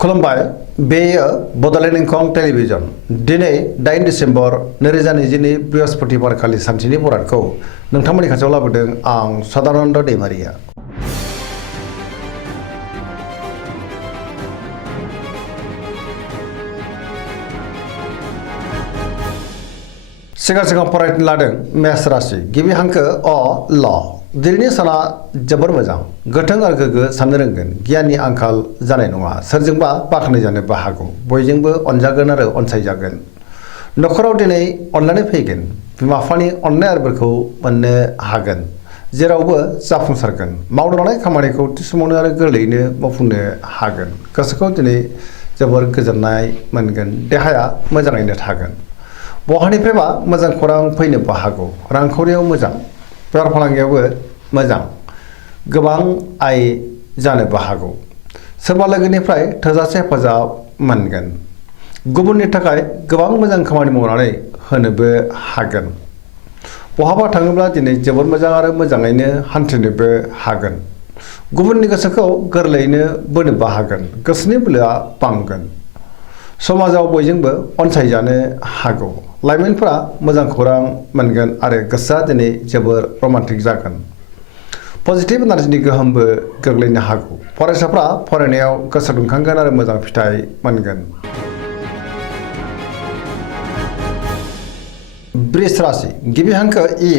खुलुमबाय बेयो बड'लेण्ड इंखं टेलिभिजन दिनै 9 डिसेम्बर 2022 बृहस्पतिबार खालि सानसेनि बरादखौ नोंथांमोननि खाथियाव लाबोदों आं सदानन्द दैमारिया। सिगां फरायनो लादों मेष राशि गिबि हांखो अ ल दिनैनि साना जोबोर मोजां गोथों आरो गोग्गो साननो रोंगोन गियाननि आंखाल जानाय नङा सोरजोंबा बाख्नाय जानोबो हागौ बयजोंबो अनजागोन आरो अनसायजागोन नखराव दिनै अननानै फैगोन बिमा बिफानि अननाय आरो बोरखौ मोननो हागोन जेरावबो जाफुंसारगोन मावनो लानाय खामानिखौ थि समावनो आरो गोरलैयैनो मावफुंनो हागोन गोसोखौ दिनै जोबोर गोजोननाय मोनगोन देहाया मोजाङैनो थागोन बहानिफ्रायबा मोजां खौरां फैनोबो हागौ रांखावरियाव मोजां बेफार फालांगियावबो मोजां गोबां आय जानोबो हागौ सोरबा लोगोनिफ्राय थोजासे हेफाजाब मोनगोन गुबुननि थाखाय गोबां मोजां खामानि मावनानै होनोबो हागोन बहाबा थाङोब्ला दिनै जोबोर मोजां आरो मोजाङैनो हान्थिनोबो हागोन गुबुननि गोसोखौ गोरलैयैनो बोनोबो हागोन गोसोनि बोलोआ बांगोन समाजाव बयजोंबो अनसायजानो हागौ लाइमोनफोरा मोजां खौरां मोनगोन आरो गोसोआ दिनै जोबोर रमान्टिक जागोन पजिटिभ एनार्जिनि गोहोमबो गोग्लैनो हागौ फरायसाफ्रा फरायनायाव गोसो दुंखांगोन आरो मोजां फिथाइ मोनगोन। वृष राशि गिबि हांखो इ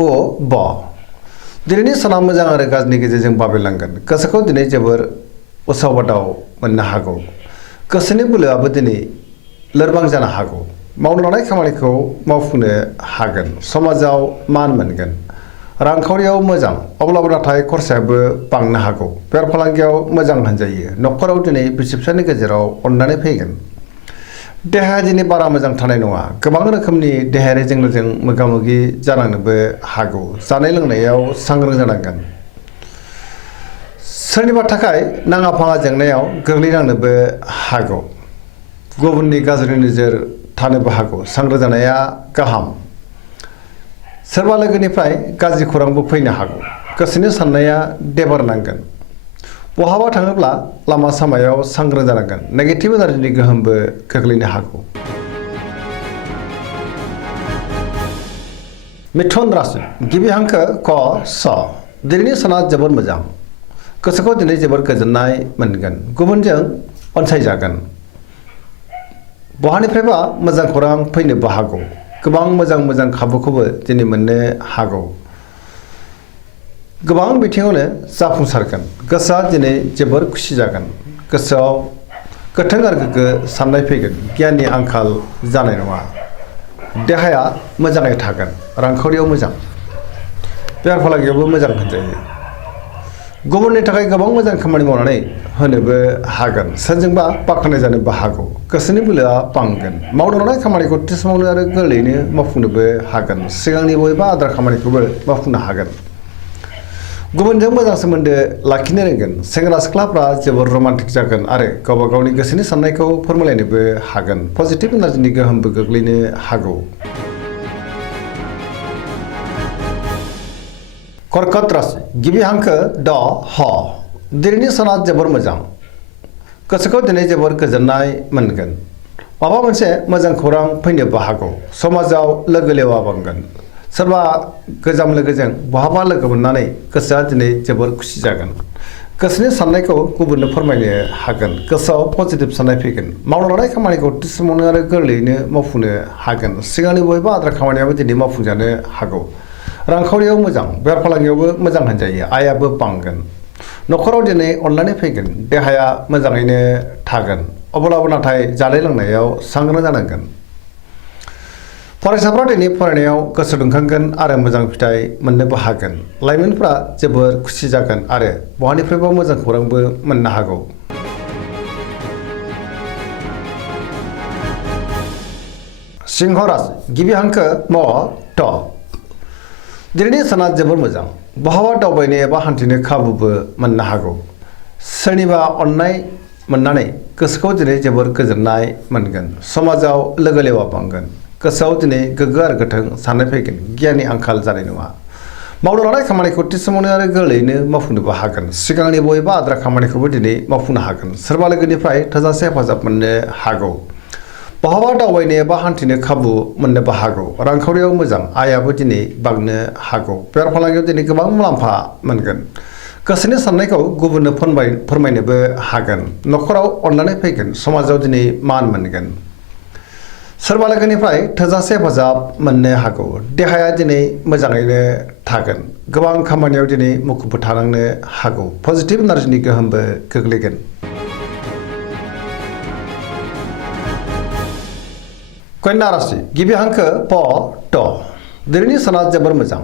अ ब दिनैनि साना मोजां आरो गाज्रिनि गेजेरजों बाबेलांगोन गोसोखौ दिनै जोबोर उसाव बादाव मोननो हागौ गोसोनि बोलोआबो दिनै लोरबां जानो हागौ मावनो लानाय खामानिखौ मावफुंनो हागोन समाजाव मान मोनगोन रांखावरियाव मोजां अब्लाबो नाथाय खरसायाबो बांनो हागौ बेफार फालांगियाव मोजां होनजायो नखराव दिनै बिसि फिसायनि गेजेराव अननानै फैगोन देहाया दिनै बारा मोजां थानाय नङा गोबां रोखोमनि देहायारि जेंनाजों मोगा मोगि जानांनोबो हागौ जानाय लोंनायाव सांग्रां जानांगोन सोरनिबा थाखाय नाङा फाङा जेंनायाव गोग्लैनांनोबो हागौ गुबुननि गाज्रि नोजोर थानोबो हागौ सांग्रां जानाया गाहाम सोरबा लोगोनिफ्राय गाज्रि खौरांबो फैनो हागौ गोसोनि साननाया देबार नांगोन बहाबा थाङोब्ला लामा सामायाव सांग्रां जानांगोन नेगेटिभ एनार्जिनि गोहोमबो गोग्लैनो हागौ। मिथुन राशि गिबि हांखो क स दिनैनि साना जोबोर मोजां गोसोखौ दिनै जोबोर गोजोननाय मोनगोन गुबुनजों अनसायजागोन बहानिफ्रायबा मोजां खौरां फैनोबो हागौ गोबां मोजां खाबुखौबो दिनै मोननो हागौ गोबां बिथिङावनो जाफुंसारगोन गोसोआ दिनै जोबोर खुसि जागोन गोसोआव गोथों आरो गोग्गो साननाय फैगोन गियाननि आंखाल जानाय नङा देहाया मोजाङै थागोन रांखावरियाव मोजां बेफार फालांगियावबो मोजां होनजायो गुबुननि थाखाय गोबां मोजां खामानि मावनानै होनोबो हागोन सोरजोंबा बाख्नाय जानोबो हागौ गोसोनि बोलोआ बांगोन मावनो लानाय खामानिखौ थि समावनो आरो गोरलैयैनो मावफुंनोबो हागोन सिगांनि बबेबा आद्रा खामानिखौबो मावफुंनो हागोन गुबुनजों मोजां सोमोन्दो लाखिनो रोंगोन सेंग्रा सिख्लाफ्रा जोबोर रमान्टिक जागोन आरो गावबा गावनि गोसोनि साननायखौ फोरमायलायनोबो हागोन पजिटिभ एनार्जिनि गोहोमबो गोग्लैनो हागौ। कर्कट राशि गिबि हांखो ड ह दिनैनि साना जोबोर मोजां गोसोखौ दिनै जोबोर गोजोननाय मोनगोन माबा मोनसे मोजां खौरां फैनोबो हागौ समाजाव लोगो लेवा बांगोन सोरबा गोजाम लोगोजों बहाबा लोगो मोननानै गोसोआ दिनै जोबोर खुसि जागोन गोसोनि साननायखौ गुबुननो फोरमायनो हागोन गोसोआव पजिटिभ साननाय फैगोन मावनो लानाय खामानिखौ थि समावनो आरो गोरलैयैनो मावफुंनो हागोन सिगांनि बबेबा आद्रा खामानियाबो दिनै मावफुंजानो हागौ रांखावरियाव मोजां बेफार फालांगियावबो मोजां होनजायो आयाबो बांगोन नखराव दिनै अननानै फैगोन देहाया मोजाङैनो थागोन अब्लाबो नाथाय जानाय लोंनायाव सांग्रां जानांगोन फरायसाफ्रा दिनै फरायनायाव गोसो दुंखांगोन आरो मोजां फिथाइ मोननोबो हागोन लाइमोनफ्रा जोबोर खुसि जागोन आरो बहानिफ्रायबा मोजां खौरांबो मोननो हागौ। सिंह राशि गिबि हांखो म ट दिनैनि साना जोबोर मोजां बहाबा दावबायनो एबा हान्थिनो खाबुबो मोननो हागौ सोरनिबा अननाय मोननानै गोसोखौ दिनै जोबोर गोजोननाय मोनगोन समाजाव लोगो लेवा बांगोन गोसोआव दिनै गोग्गो आरो गोथों साननाय फैगोन गियाननि आंखाल जानाय नङा मावनो लानाय खामानिखौ थि समावनो आरो गोरलैयैनो मावफुंनोबो हागोन सिगांनि बबेबा आद्रा खामानिखौबो दिनै मावफुंनो हागोन सोरबा लोगोनिफ्राय थोजासे हेफाजाब मोननो हागौ बहाबा दावबायनो एबा हान्थिनो खाबु मोननोबो हागौ रांखावरियाव मोजां आयाबो दिनै बांनो हागौ बेफार फालांगियाव दिनै गोबां मुलाम्फा मोनगोन गोसोनि साननायखौ गुबुननो फोरमायनोबो हागोन न'खराव अननानै फैगोन समाजाव दिनै मान मोनगोन सोरबा लोगोनिफ्राय थोजासे हेफाजाब मोननो हागौ देहाया दिनै मोजाङैनो थागोन गोबां खामानियाव दिनै मुखुब थानांनो हागौ पजिटिभ एनार्जिनि गोहोमबो गोग्लैगोन कन्या राशि गिबि हांखो प ट दिनैनि साना जोबोर मोजां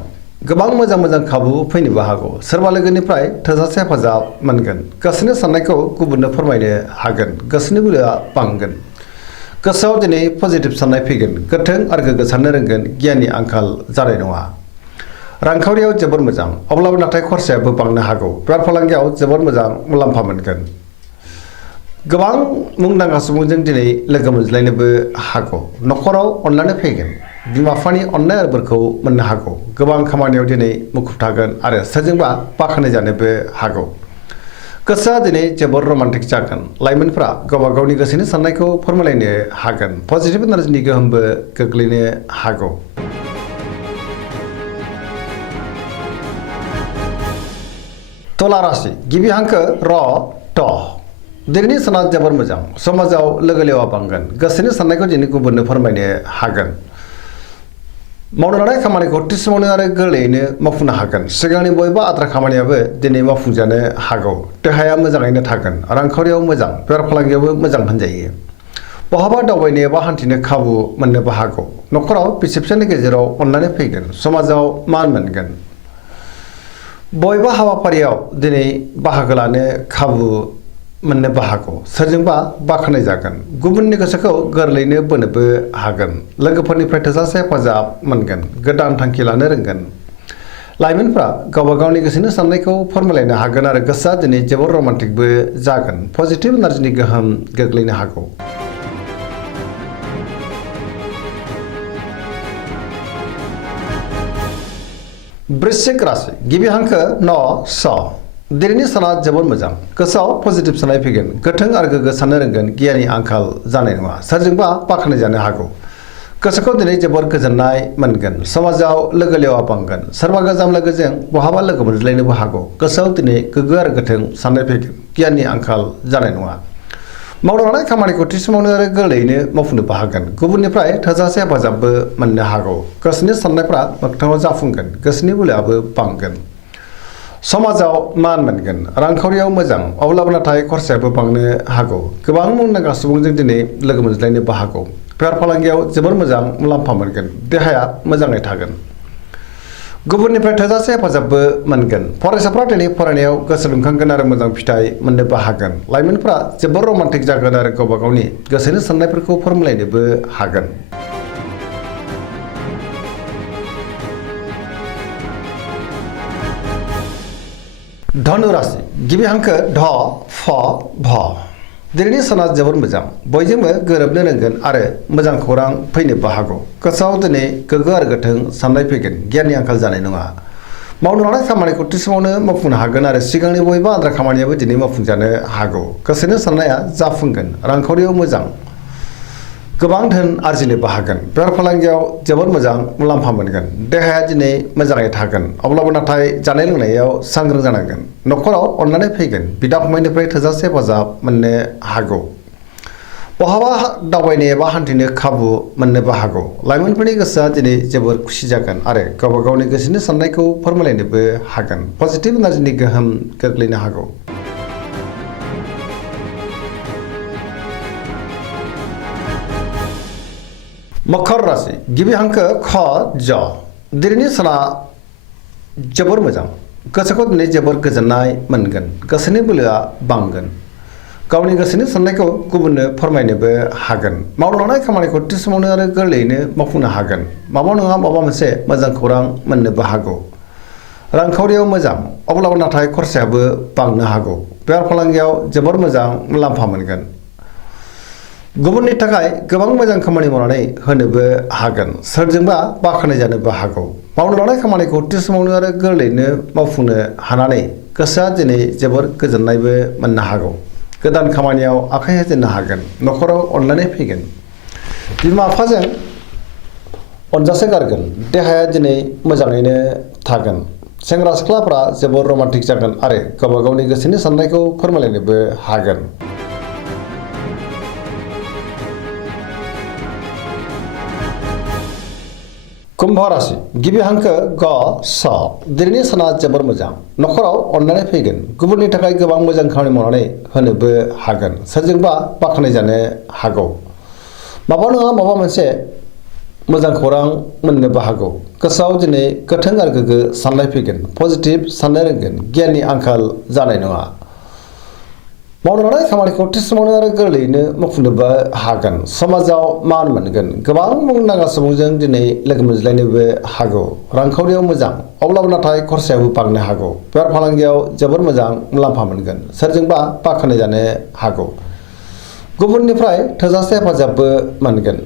गोबां मोजां खाबु फैनोबो हागौ सोरबा लोगोनिफ्राय थोजासे हेफाजाब मोनगोन गोसोनि साननायखौ गुबुननो फोरमायनो हागोन गोसोनि बोलोआ बांगोन गोसोआव दिनै पजिटिभ साननाय फैगोन गोथों आरो गोग्गो साननो रोंगोन गियाननि आंखाल जानाय नङा रांखावरियाव जोबोर मोजां अब्लाबो नाथाय खरसायाबो बांनो हागौ बेफार फालांगियाव जोबोर मोजां मुलाम्फा मोनगोन गोबां मुंदांखा सुबुंजों दिनै लोगो मोनज्लायनोबो हागौ न'खराव अननानै फैगोन बिमा बिफानि अननाय आरो बोरखौ मोननो हागौ गोबां खामानियाव दिनै मुखुब थागोन आरो सोरजोंबा बाख्नाय जानोबो हागौ गोसोआ दिनै जोबोर रमान्टिक जागोन लाइमोनफ्रा गावबा गावनि गोसोनि साननायखौ फोरमायलायनो हागोन पजिटिभ एनार्जिनि गोहोमबो गोग्लैनो हागौ तुला राशि गिबि हांखो र ट दिनैनि साना जोबोर मोजां समाजाव लोगो लेवा बांगोन गोसोनि साननायखौ दिनै गुबुननो फोरमायनो हागोन मावनो लानाय खामानिखौ थि समावनो आरो गोरलैयैनो मावफुंनो हागोन सिगांनि बबेबा आद्रा खामानियाबो दिनै मावफुंजानो हागौ देहाया मोजाङैनो थागोन रांखावरियाव मोजां बेफार फालांगियावबो मोजां होनजायो बहाबा दावबायनो एबा हान्थिनो खाबु मोननोबो हागौ न'खराव बिसि फिसायनि गेजेराव अननानै फैगोन समाजाव मान मोनगोन बबेबा हाबाफारियाव दिनै बाहागो लानो खाबु मोननोबो हागौ सोरजोंबा बाख्नाय जागोन गुबुननि गोसोखौ गोरलैयैनो बोनोबो हागोन लोगोफोरनिफ्राय थोजासे हेफाजाब मोनगोन गोदान थांखि लानो रोंगोन लाइमोनफ्रा गावबा गावनि गोसोनि साननायखौ फोरमायलायनो हागोन आरो गोसोआ दिनै जोबोर रमान्टिकबो जागोन पजिटिभ एनार्जिनि गोहोम गोग्लैनो हागौ वृश्चिक राशि गिबि हांखो न स दिनैनि साना जोबोर मोजां गोसोआव पजिटिभ साननाय फैगोन गोथों आरो गोग्गो साननो रोंगोन गियाननि आंखाल जानाय नङा सोरजोंबा बाख्नाय जानो हागौ गोसोखौ दिनै जोबोर गोजोननाय मोनगोन समाजाव लोगो लेवा बांगोन सोरबा गोजाम लोगोजों बहाबा लोगो मोनज्लायनोबो हागौ गोसोआव दिनै गोग्गो आरो गोथों साननाय फैगोन गियाननि आंखाल जानाय नङा मावनो लानाय खामानिखौ थि समावनो आरो गोरलैयैनो मावफुंनोबो हागोन गुबुननिफ्राय थोजासे हेफाजाबबो मोननो हागौ गोसोनि साननायफ्रा मोगथाङाव जाफुंगोन गोसोनि बोलोआबो बांगोन समाजाव मान मोनगोन रांखावरियाव मोजां अब्लाबो नाथाय खरसायाबो बांनो हागौ गोबां मुंदांखा सुबुंजों दिनै लोगो मोनज्लायनोबो हागौ बेफार फालांगियाव जोबोर मोजां मुलाम्फा मोनगोन देहाया मोजाङै थागोन गुबुननिफ्राय थोजासे हेफाजाबबो मोनगोन फरायसाफ्रा दिनै फरायनायाव गोसो दुंखांगोन आरो मोजां फिथाइ मोननोबो हागोन लाइमोनफ्रा जोबोर रमान्टिक जागोन आरो गावबा गावनि गोसोनि साननायफोरखौ फोरमायलायनोबो हागोन धनु राशि गिबि हांखो ध फ भ दिनैनि साना जोबोर मोजां बयजोंबो गोरोबनो रोंगोन आरो मोजां खौरां फैनोबो हागौ गोसोआव दिनै गोग्गो आरो गोथों साननाय फैगोन गियाननि आंखाल जानाय नङा मावनो लानाय खामानिखौ थि समावनो मावफुंनो हागोन आरो सिगांनि बबेबा आद्रा खामानियाबो दिनै मावफुंजानो हागौ गोसोनि साननाया जाफुंगोन रांखावरियाव मोजां गोबां धोन आरजिनोबो हागोन बेफार फालांगियाव जोबोर मोजां मुलाम्फा मोनगोन देहाया दिनै मोजाङै थागोन अब्लाबो नाथाय जानाय लोंनायाव सांग्रां जानांगोन न'खराव अननानै फैगोन बिदा फंबायनिफ्राय थोजासे हेफाजाब मोननो हागौ बहाबा दावबायनो एबा हान्थिनो खाबु मोननोबो हागौ लाइमोनफोरनि गोसोआ दिनै जोबोर खुसि जागोन आरो गावबा गावनि गोसोनि साननायखौ फोरमायलायनोबो हागोन पजिटिभ एनार्जिनि गोहोम गोग्लैनो हागौ मकर राशि गिबि हांखो ख ज दिनैनि साना जोबोर मोजां गोसोखौ दिनै जोबोर गोजोननाय मोनगोन गोसोनि बोलोआ बांगोन गावनि गोसोनि साननायखौ गुबुननो फोरमायनोबो हागोन मावनो लानाय खामानिखौ थि समावनो आरो गोरलैयैनो मावफुंनो हागोन माबा नङा माबा मोनसे मोजां खौरां मोननोबो हागौ रांखावरियाव मोजां अब्लाबो नाथाय खरसायाबो बांनो हागौ बेफार फालांगियाव जोबोर मोजां मुलाम्फा मोनगोन गुबुननि थाखाय गोबां मोजां खामानि मावनानै होनोबो हागोन सोरजोंबा बाख्नाय जानोबो हागौ मावनो लानाय खामानिखौ थि समावनो आरो गोरलैयैनो मावफुंनो हानानै गोसोआ दिनै जोबोर गोजोननायबो मोननो हागौ गोदान खामानियाव आखाइ होजेननो हागोन न'खराव अनलायनाय फैगोन बिमा बिफाजों अनजासे गारगोन देहाया दिनै मोजाङैनो थागोन सेंग्रा सिख्लाफ्रा जोबोर रमान्टिक जागोन आरो गावबा गावनि गोसोनि साननायखौ फोरमायलायनोबो हागोन कुम्भ राशि गिबि हांखो ग स दिनैनि साना जोबोर मोजां न'खराव अननानै फैगोन गुबुननि थाखाय गोबां मोजां खामानि मावनानै होनोबो हागोन सोरजोंबा बाख्नाय जानो हागौ माबा नङा माबा मोनसे मोजां खौरां मोननोबो हागौ गोसोआव दिनै गोथों आरो गोग्गो साननाय फैगोन पजिटिभ साननो रोंगोन गियाननि आंखाल जानाय नङा मावनो लानाय खामानिखौ थि समावनो आरो गोरलैयैनो मावफुंनोबो हागोन समाजाव मान मोनगोन गोबां मुंदांखा सुबुंजों दिनै लोगो मोनज्लायनोबो हागौ रांखावरियाव मोजां अब्लाबो नाथाय खरसायाबो बांनो हागौ बेफार फालांगियाव जोबोर मोजां मुलाम्फा मोनगोन सोरजोंबा बाख्नाय जानो हागौ गुबुननिफ्राय थोजासे हेफाजाबबो मोनगोन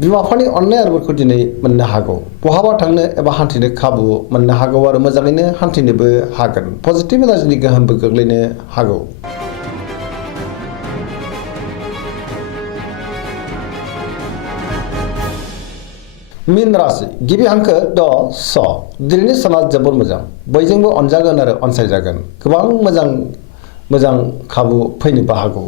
बिमा बिफानि अननाय आरो बोरखौ दिनै मोननो हागौ बहाबा थांनो एबा हान्थिनो खाबु मोननो हागौ आरो मोजाङैनो हान्थिनोबो हागोन पजिटिभ एनार्जिनि गोहोमबो गोग्लैनो हागौ मीन राशि गिबि हांखो द स दिनैनि साना जोबोर मोजां बयजोंबो अनजागोन आरो अनसायजागोन गोबां मोजां खाबु फैनोबो हागौ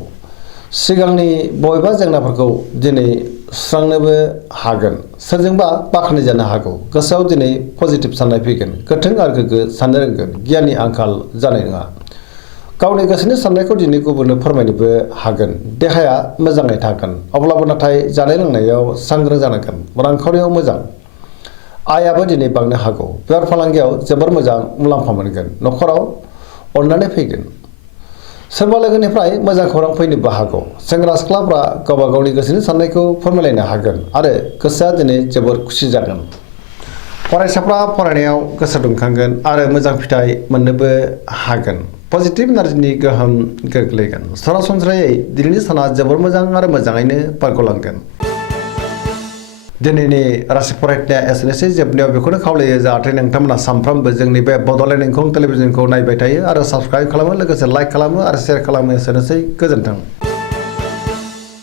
सिगांनि बबेबा जेंनाफोरखौ दिनै सुस्रांनोबो हागोन सोरजोंबा बाख्नाय जानो हागौ गोसोआव दिनै पजिटिभ साननाय फैगोन गोथों आरो गोग्गो साननो रोंगोन गियाननि आंखाल जानाय नङा गावनि गोसोनि साननायखौ दिनै गुबुननो फोरमायनोबो हागोन देहाया मोजाङै थागोन अब्लाबो नाथाय जानाय लोंनायाव सांग्रां जानांगोन रांखावरियाव मोजां आयाबो दिनै बांनो हागौ बेफार फालांगियाव जोबोर मोजां मुलाम्फा मोनगोन न'खराव अननानै फैगोन सोरबा लोगोनिफ्राय मोजां खौरां फैनोबो हागौ सेंग्रा सिख्लाफ्रा गावबा गावनि गोसोनि साननायखौ फोरमायलायनो हागोन आरो गोसोआ दिनै जोबोर खुसि जागोन फरायसाफ्रा फरायनायाव गोसो दुंखांगोन आरो मोजां फिथाइ मोननोबो हागोन पजिटिभ एनार्जिनि गोहोम गोग्लैगोन सरासनस्रायै दिनैनि साना जोबोर मोजां आरो मोजाङैनो बारग'लांगोन दिनैनि राशि फरायनाया एसेनोसै जोबनायाव बेखौनो खावलायो जाहाथे नोंथांमोना सानफ्रोमबो जोंनि बे बड'लेण्ड इंखं टेलिभिजनखौ नायबाय थायो आरो साबस्क्राइब खालामो लोगोसे लाइक खालामो आरो शेयार खालामो एसेनोसै गोजोन्थों